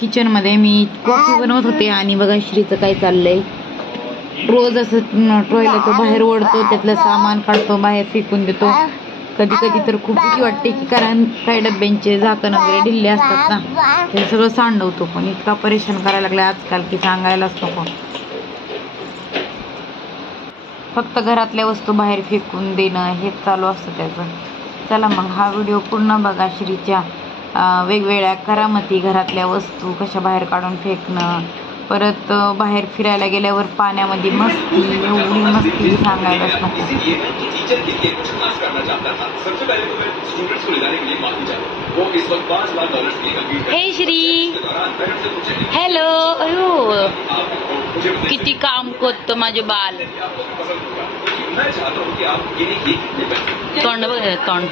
Kitchen मध्ये मी coffee बनवत होते आणि बघा श्रीचं काय चाललंय. रोज असं ट्रॉयला तो बाहेर ओढतो, त्यातलं सामान काढतो, बाहेर फेकून देतो. कधी कधी तर खूप भीती वाटते की कारण काही डब्यांचे झाकण वगैरे ढिल्ले असतात ना, ते सगळं सांडवतो. पण इतका परेशान करायला लागला आजकाल की सांगायलाच नको. फक्त घरातल्या वस्तू बाहेर फेकून देणं हेच चालू असतं त्याचं. चला मग हा व्हिडिओ पूर्ण बघा. श्रीच्या वेगवेगळ्या करामती, घरातल्या वस्तू कशा बाहेर काढून फेकणं, परत बाहेर फिरायला गेल्यावर पाण्यामध्ये मस्ती, एवढी मस्ती सांगायलाच नको. हे श्री, हॅलो. अयो किती काम करतो माझे बाल. तोंड बघ, तोंड.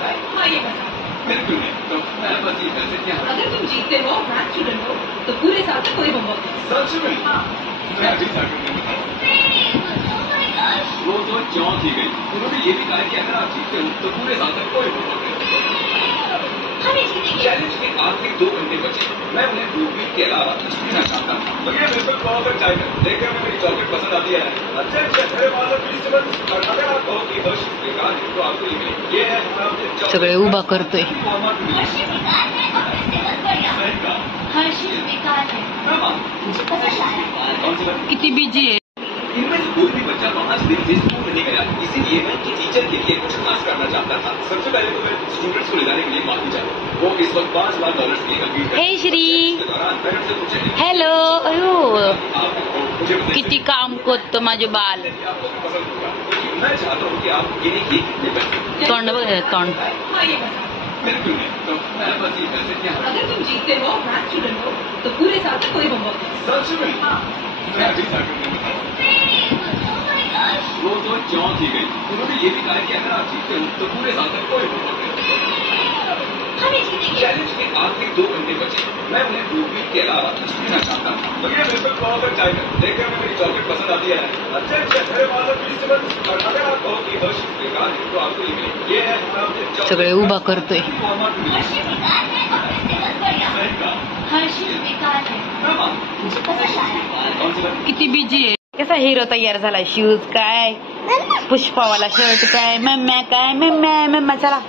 अगर तुम जीतते हो, मैच स्टूडेंट हो, तो पूरे साल तक कोई होमवर्क वो तो चौंक ही गई. उन्होंने ये भी कहा कि अगर आप जीतते हो तो पूरे साल तक कोई होमवर्क चैलेंज के आखिरी 2 घंटे बचे. मैं उन्हें ग्रुप के अलावा कुछ भी ना चाहता. भैया बिल्कुल प्रॉपर टाइम है. देखकर मेरी चॉकलेट पसंद आती है. अच्छा मेरे पास अगर आप कहो कि हर्ष बेकार है तो आपको ये मिले. ये है सगळे उभा करतोय. किती बिजी आहे. इनमें से कोई भी बच्चा 5 दिन से स्कूल नहीं गया, इसीलिए मैं टीचर के लिए कुछ खास करना चाहता था. सबसे पहले तो मैं स्टूडेंट्स को ले जाने के लिए माफी चाहता. वो इस वक्त $5,000 के लिए कम्पीट कर. हे श्री, हॅलो. अयो किती काम करतो माझे बाल. मैं चाहता हूँ कि आप ये नहीं तोंड बघ, तोंड. बिल्कुल नहीं. तो मैं बस ये पैसे क्या, अगर तुम जीतते हो, मैच स्टूडेंट हो, तो पूरे साल तक कोई होमवर्क. सच में मैं अभी वो तो चौंक ही गई. उन्होंने ये भी कहा कि अगर आप जीतते हो तो पूरे साल तक कोई होमवर्क चैलेंज के आखिरी 2 घंटे बचे. मैं उन्हें ग्रुप के अलावा कुछ भी ना चाहता. भैया बिल्कुल प्रॉपर टाइम है. देखकर मेरी चॉकलेट पसंद आती है. अच्छा मेरे पास अगर आप कहो कि हर्ष बेकार है तो आपको ये मिले. ये है सगळे उभा करतोय. किती बिजी आहे. कसा हिरो तयार झाला. शूज काय, पुष्पावाला शर्ट काय, मम्म्या काय, मम्म्या. चला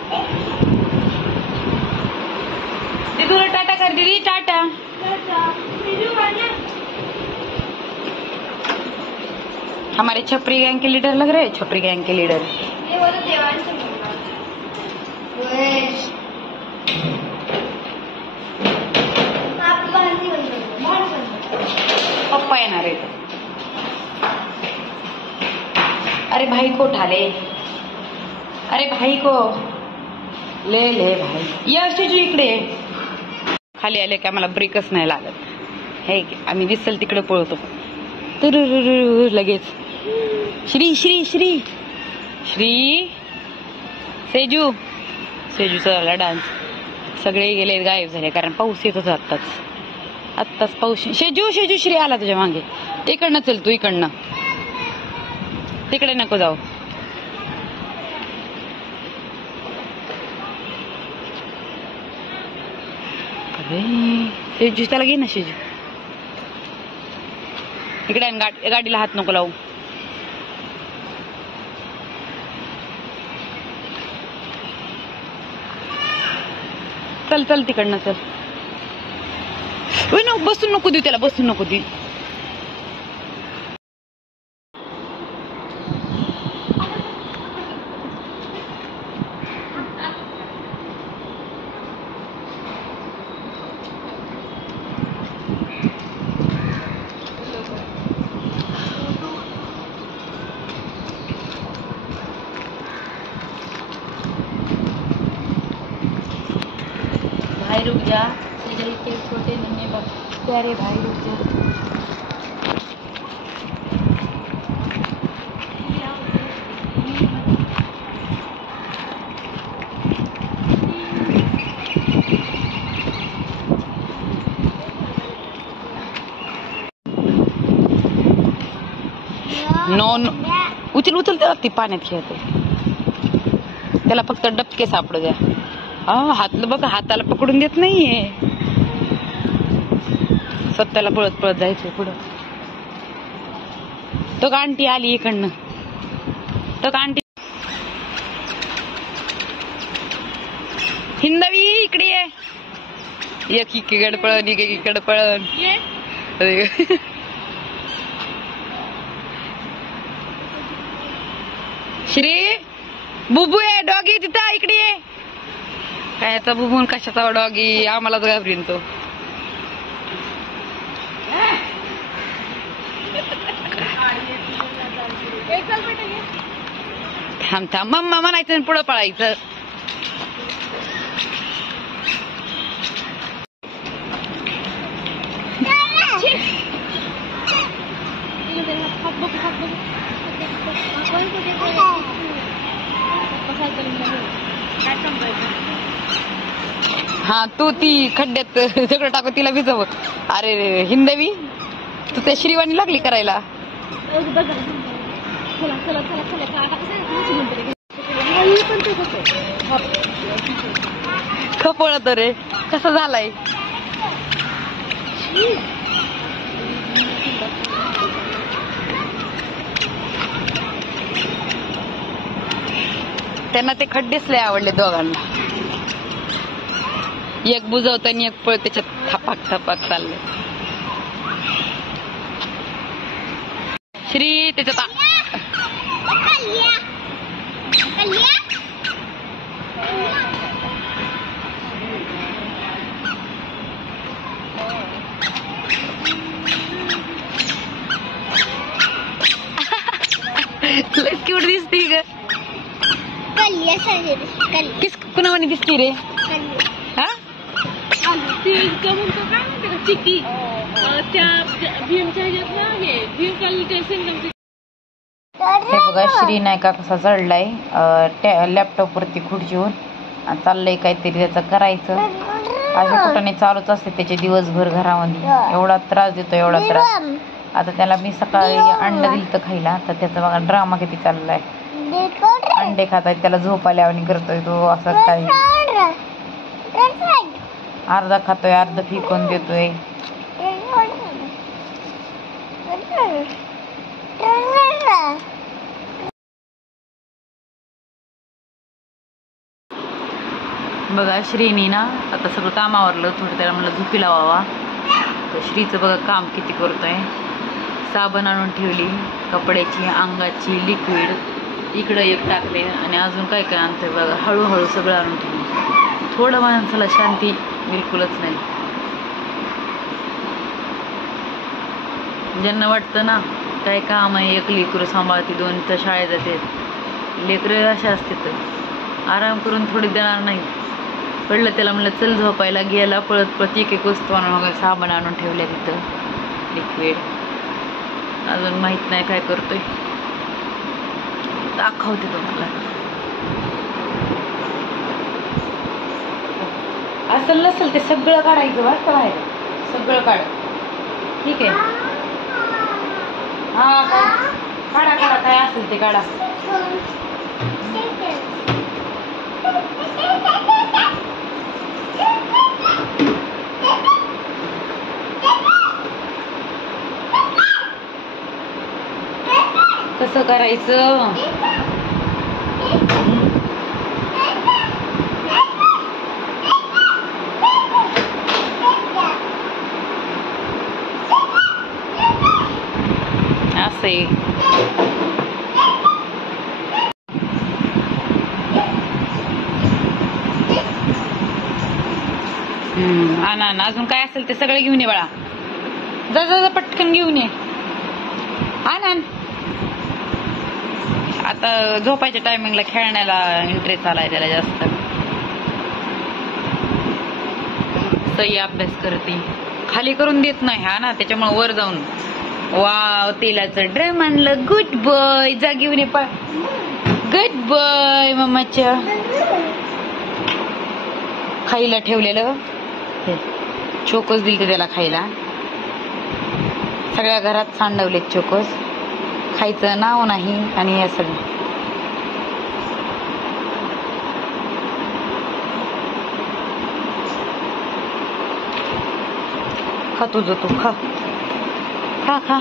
तुला टाटा कर दीदी. टाटा. हमारे छपरी गैंग के लीडर लग रहे हैं. छपरी गैंग के लीडर. पप्पा येणार आहेत. अरे भाई को उठा ले. अरे भाई को ले भाई. या शिजू इकडे. खाली आले की आम्हाला ब्रेकच नाही लागत. हे आम्ही दिसेल तिकडे पळतो तर लगेच. श्री श्री श्री श्री. सेजूचा झाला डान्स. सगळे गेले, गायब झाले कारण पाऊस येत होता आत्ताच पाऊस. शेजू श्री आला तुझ्या मागे. इकडनं चल तू, इकडनं. तिकडे नको जाऊ. अरे शेजू त्याला घे ना. शेजू इकडे. गाडीला हात नको लावू. चल तिकडनं चल. बसून नको देऊ त्याला, बसून नको देऊ. भाई रुक जा. के छोटे नन्हे प्यारे भाई रुक जा. उचल त्याला. ती पाण्यात खेळते. त्याला फक्त डबके सापडू द्या. हातलं बघा, हाताला पकडून देत नाहीये. स्वतःला पळत पळत जायचंय पुढं. तो आंटी आली इकडनं. तो आंटी हिंदवी इकडे ये. एक इकडे पळण एक इकडे पळण. श्री बुबू आहे डॉगी तिथं इकडे ये. कायचा बुबून कशाचा डॉगी आम्हालाच घाबरीन तो. थांब थांब मम्मा म्हणायचं पुढं पळायचं. हा तू ती खड्ड्यात सगळं टाकू तिला भिजव. अरे हिंदवी तू त्या श्रीवाणी लागली करायला. खपळत रे कसं झालाय. त्यांना ते खड्डेच लय आवडले दोघांना. एक बुजवत आणि एक पळ त्याच्यात थपाक थपाक चालले. श्री त्याच्यात क्यूट दिसती ग. किस कुणावानी दिसती रे. हा चिकी त्या भीमच्या हे बघा श्री नाही का कसा चढलाय लॅपटॉप वरती खुर्चीवर आणि चाललंय काहीतरी त्याचं करायचं. अशा कुठं चालूच असते त्याचे दिवसभर घरामध्ये. एवढा त्रास देतो एवढा त्रास. आता त्याला मी सकाळी अंडा दिलं तर खायला तर त्याचा बघा ड्रामा किती चाललाय. अंडे खाताय त्याला झोप आल्यावानी करतोय तो. असं काही अर्धा खातोय अर्ध फेकून देतोय. बघा श्रीनी ना आता सगळं कामावरलं थोडं त्याला मला झोपी लावावा. तर श्रीचं बघा काम किती करतोय. साबण आणून ठेवली कपड्याची अंगाची लिक्विड इकडं एक टाकले आणि अजून काय काय आणतोय बघा. हळूहळू सगळं आणून ठेवलं. थोडं माणसाला शांती बिलकुलच नाही. ज्यांना वाटतं ना काय काम आहे एक लेकरं सांभाळते दोन तर शाळेत जाते. लेकरं अशा असते तर आराम करून थोडी देणार नाही. पडलं त्याला म्हणलं चल झोपायला गेला पळत पळत एक एक वस्तू आणून साबण आणून ठेवल्या तिथं लिक्विड. अजून माहित नाही काय करतोय. दाखवते तुम्हाला. असेल नसेल ते सगळं काढायचं बरं का बाहेर. सगळं काढ ठीक आहे. हा काढा काढा काय असेल ते काढा. कसं करायचं. असं आहे. आणा अजून काय असेल ते सगळं घेऊन ये बाळा. जा जा जा पटकन घेऊन ये. आण आता झोपायच्या टायमिंगला खेळण्याला इंटरेस्ट आलाय त्याला जास्त. सही अभ्यास करते खाली करून देत नाही. हा ना त्याच्यामुळे वर जाऊन वाव तेलाचं ड्रम आणलं. गुड बॉय जा घेऊन ये पळ. Good boy. मम्माच्या खायला ठेवलेलं चोकोस दिलते त्याला खायला. सगळ्या घरात सांडवलेत चोकोस. खायचं नाव नाही आणि हे सगळं. खा तुझं तू खा खा खा